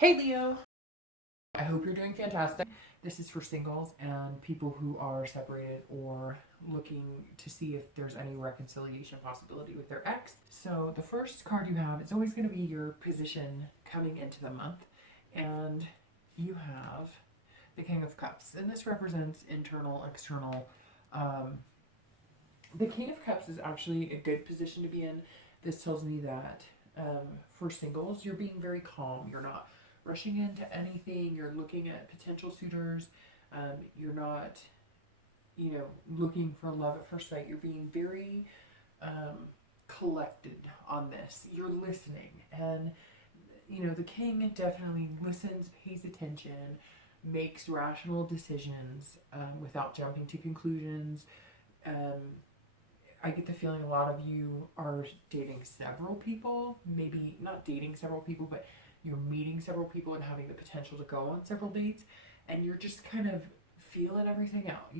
Hey Leo, I hope you're doing fantastic. This is for singles and people who are separated or looking to see if there's any reconciliation possibility with their ex. So, the first card you have is always going to be your position coming into the month, and you have the King of Cups, and this represents internal, external. Um, the King of Cups is actually a good position to be in. This tells me that for singles, you're being very calm. You're not rushing into anything. You're looking at potential suitors. You're not, looking for love at first sight. You're being very collected on this. You're listening. And, the king definitely listens, pays attention, makes rational decisions without jumping to conclusions. Um, I get the feeling a lot of you are dating several people, maybe not dating several people, but you're meeting several people and having the potential to go on several dates, and you're just kind of feeling everything out.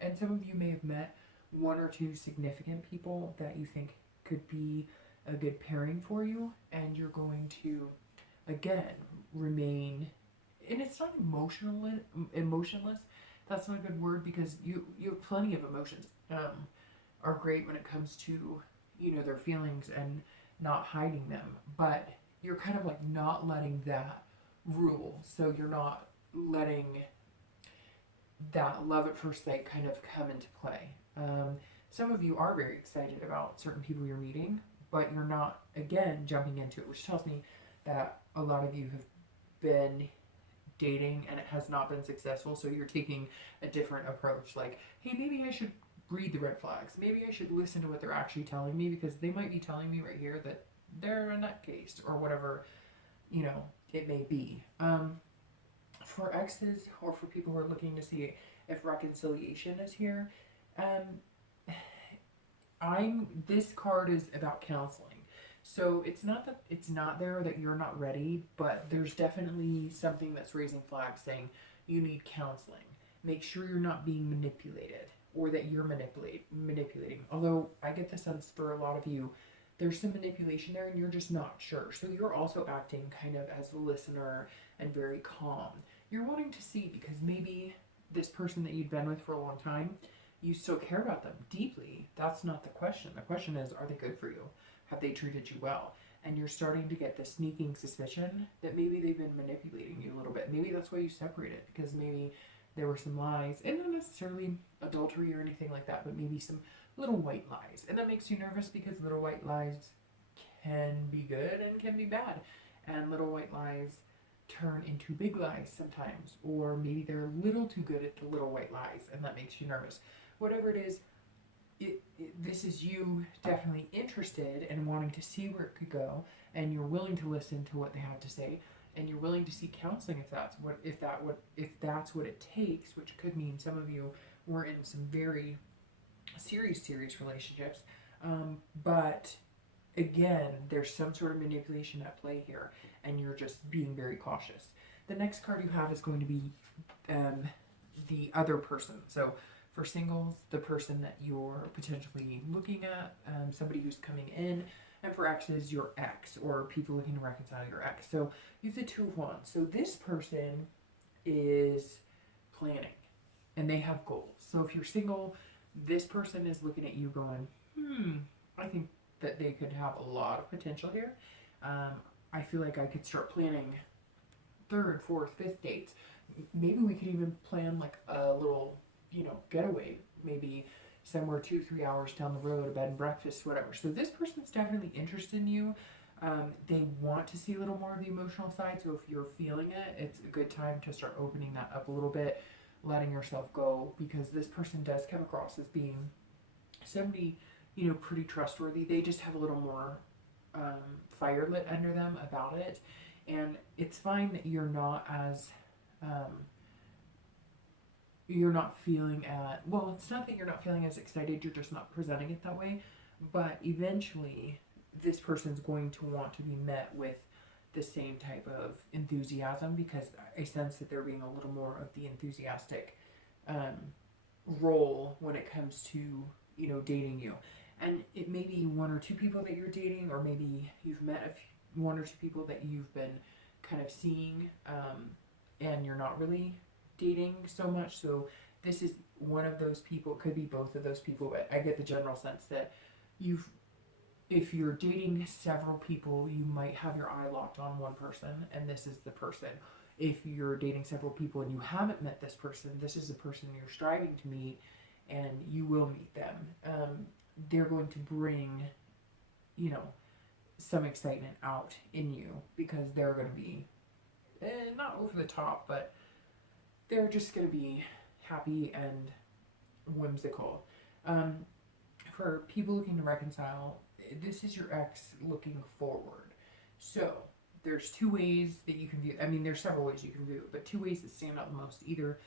And some of you may have met one or two significant people that you think could be a good pairing for you, and you're going to again remain, and it's not emotionless. That's not a good word because you have plenty of emotions. Are great when it comes to their feelings and not hiding them, but you're kind of like not letting that rule, so you're not letting that love at first sight kind of come into play. Some of you are very excited about certain people you're meeting, but you're not again jumping into it, which tells me that a lot of you have been dating and it has not been successful, so you're taking a different approach, like, hey, maybe I should read the red flags. Maybe I should listen to what they're actually telling me, because they might be telling me right here that they're a nutcase or whatever, it may be. For exes or for people who are looking to see if reconciliation is here, this card is about counseling. So it's not that it's not there that you're not ready, but there's definitely something that's raising flags saying you need counseling. Make sure you're not being manipulated or that you're manipulating. Although I get the sense for a lot of you, there's some manipulation there and you're just not sure. So you're also acting kind of as the listener and very calm. You're wanting to see because maybe this person that you've been with for a long time, you still care about them deeply. That's not the question. The question is, are they good for you? Have they treated you well? And you're starting to get the sneaking suspicion that maybe they've been manipulating you a little bit. Maybe that's why you separated, because maybe there were some lies, and not necessarily adultery or anything like that, but maybe some little white lies. And that makes you nervous because little white lies can be good and can be bad. And little white lies turn into big lies sometimes, or maybe they're a little too good at the little white lies, and that makes you nervous. Whatever it is, this is you definitely interested and wanting to see where it could go, and you're willing to listen to what they have to say, and you're willing to seek counseling if that's what it takes, which could mean some of you were in some very serious relationships, but again, there's some sort of manipulation at play here, and you're just being very cautious. The next card you have is going to be the other person. So for singles, the person that you're potentially looking at, somebody who's coming in, and for exes, your ex, or people looking to reconcile your ex. So you have the Two of Wands. So this person is planning, and they have goals. So if you're single, this person is looking at you going, I think that they could have a lot of potential here. I feel like I could start planning third, fourth, fifth dates. Maybe we could even plan like a little, getaway, maybe somewhere 2-3 hours down the road, a bed and breakfast, whatever. So this person's definitely interested in you. They want to see a little more of the emotional side. So if you're feeling it, it's a good time to start opening that up a little bit, letting yourself go, because this person does come across as being somebody, pretty trustworthy. They just have a little more fire lit under them about it. And it's fine that you're not as you're not feeling it's not that you're not feeling as excited, you're just not presenting it that way. But eventually this person's going to want to be met with the same type of enthusiasm, because I sense that they're being a little more of the enthusiastic role when it comes to dating you. And it may be one or two people that you're dating, or maybe you've met one or two people that you've been kind of seeing, and you're not really dating so much. So this is one of those people. It could be both of those people, but I get the general sense that if you're dating several people, you might have your eye locked on one person, and this is the person. If you're dating several people and you haven't met this person, this is the person you're striving to meet, and you will meet them. They're going to bring, some excitement out in you, because they're going to be not over the top, but they're just going to be happy and whimsical. For people looking to reconcile, this is your ex looking forward. So there's two ways that you can view. I mean, there's several ways you can view it, but two ways that stand out the most. Either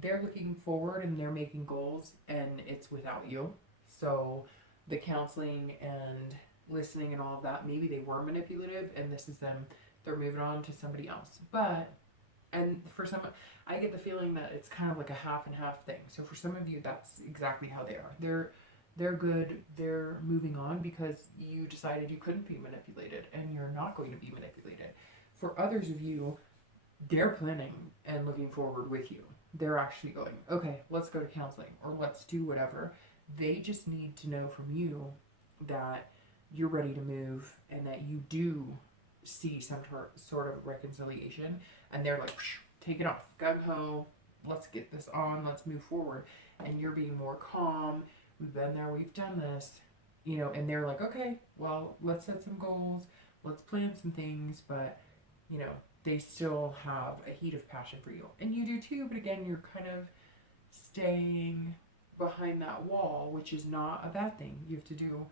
they're looking forward and they're making goals, and it's without you. So the counseling and listening and all of that, maybe they were manipulative, and this is them. They're moving on to somebody else. And for some, I get the feeling that it's kind of like a half and half thing. So for some of you, that's exactly how they are. They're good. They're moving on because you decided you couldn't be manipulated, and you're not going to be manipulated. For others of you, they're planning and looking forward with you. They're actually going, okay, let's go to counseling, or let's do whatever. They just need to know from you that you're ready to move, and that you do see some sort of reconciliation, and they're like, take it off, gung-ho, let's get this on, let's move forward. And you're being more calm. We've been there, we've done this, and they're like, okay, well, let's set some goals, let's plan some things, but, they still have a heat of passion for you. And you do too, but again, you're kind of staying behind that wall, which is not a bad thing. You have to do,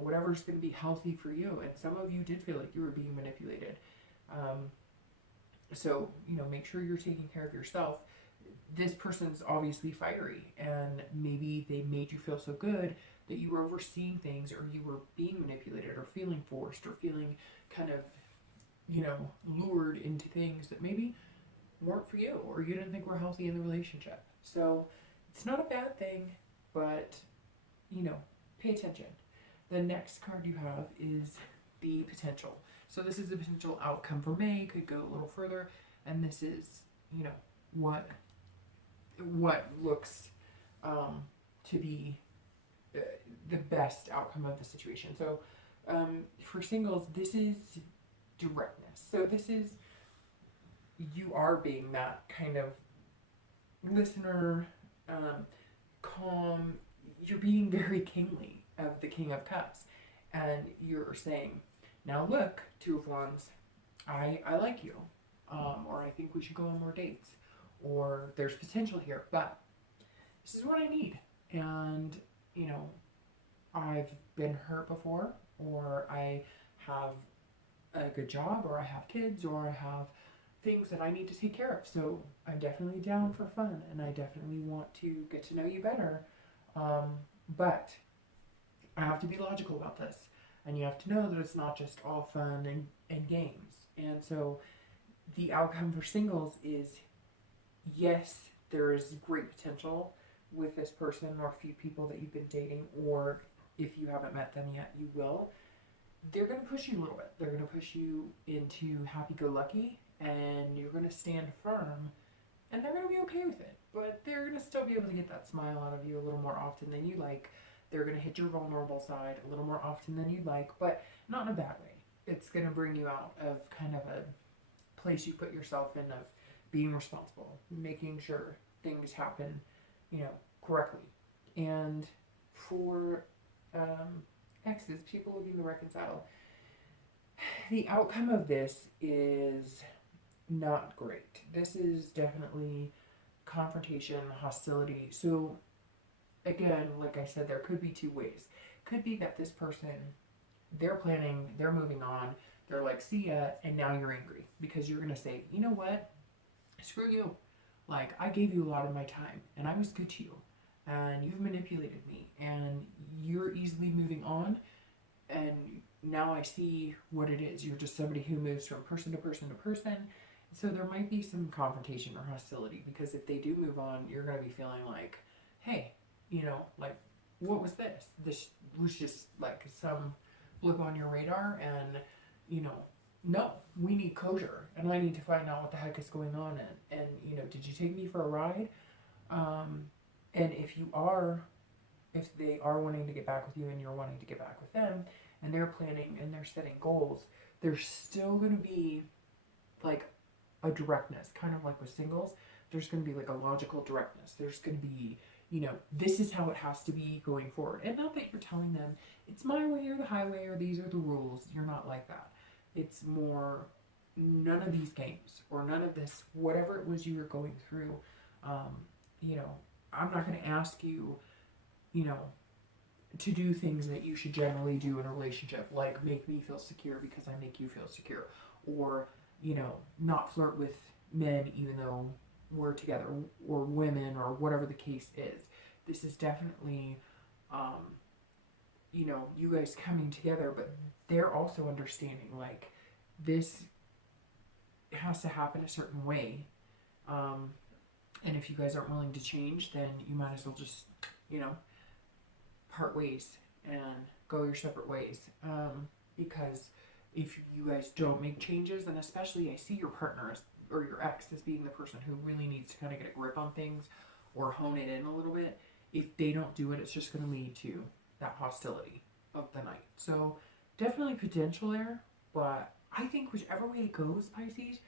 whatever's going to be healthy for you. And some of you did feel like you were being manipulated. So, make sure you're taking care of yourself. This person's obviously fiery, and maybe they made you feel so good that you were overseeing things, or you were being manipulated, or feeling forced, or feeling kind of, lured into things that maybe weren't for you, or you didn't think were healthy in the relationship. So it's not a bad thing, but, pay attention. The next card you have is the potential. So this is the potential outcome for May, could go a little further, and this is, what looks to be the best outcome of the situation. So for singles, this is directness. So this is, you are being that kind of listener, calm. You're being very kingly of the King of Cups, and you're saying, now look, Two of Wands, I like you, or I think we should go on more dates, or there's potential here, but this is what I need. And, I've been hurt before, or I have a good job, or I have kids, or I have things that I need to take care of. So I'm definitely down for fun, and I definitely want to get to know you better. But I have to be logical about this, and you have to know that it's not just all fun and games. And so the outcome for singles is, yes, there is great potential with this person or a few people that you've been dating, or if you haven't met them yet, you will. They're going to push you a little bit. They're going to push you into happy-go-lucky, and you're going to stand firm, and they're going to be okay with it. But they're going to still be able to get that smile out of you a little more often than you like. They're going to hit your vulnerable side a little more often than you'd like, but not in a bad way. It's going to bring you out of kind of a place you put yourself in, of being responsible, making sure things happen, correctly. And for exes, people looking to reconcile, the outcome of this is not great. This is definitely confrontation, hostility. So again, like I said, there could be two ways. Could be that this person, they're planning, they're moving on, they're like, see ya, and now you're angry because you're going to say, you know what, screw you. Like, I gave you a lot of my time, and I was good to you, and you've manipulated me, and you're easily moving on, and now I see what it is. You're just somebody who moves from person to person to person. So there might be some confrontation or hostility, because if they do move on, you're going to be feeling like, hey, like, what was this? This was just like some blip on your radar, and, no, we need closure, and I need to find out what the heck is going on. And you know, did you take me for a ride? And if they are wanting to get back with you and you're wanting to get back with them, and they're planning and they're setting goals, there's still going to be like a directness, kind of like with singles. There's going to be like a logical directness. There's going to be, you know, this is how it has to be going forward. And not that you're telling them it's my way or the highway or these are the rules. You're not like that. It's more none of these games or none of this, whatever it was you were going through. Um, you know, I'm not going to ask you, you know, to do things that you should generally do in a relationship, like make me feel secure because I make you feel secure, or, you know, not flirt with men even though we're together, or women, or whatever the case is. This is definitely, you know, you guys coming together, but they're also understanding like this has to happen a certain way. And if you guys aren't willing to change, then you might as well just, you know, part ways and go your separate ways. Because if you guys don't make changes, and especially I see your partner or your ex as being the person who really needs to kind of get a grip on things or hone it in a little bit. If they don't do it, it's just going to lead to that hostility of the night. So definitely potential there, but I think whichever way it goes, Pisces,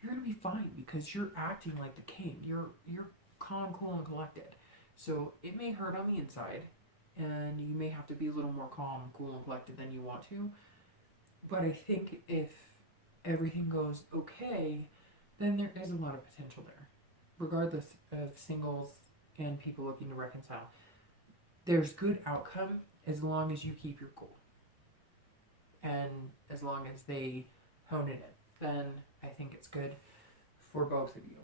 you're going to be fine because you're acting like the king. You're calm, cool, and collected. So it may hurt on the inside, and you may have to be a little more calm, cool, and collected than you want to. But I think if everything goes okay, then there is a lot of potential there. Regardless of singles and people looking to reconcile, there's good outcome as long as you keep your goal. And as long as they hone it in, then I think it's good for both of you.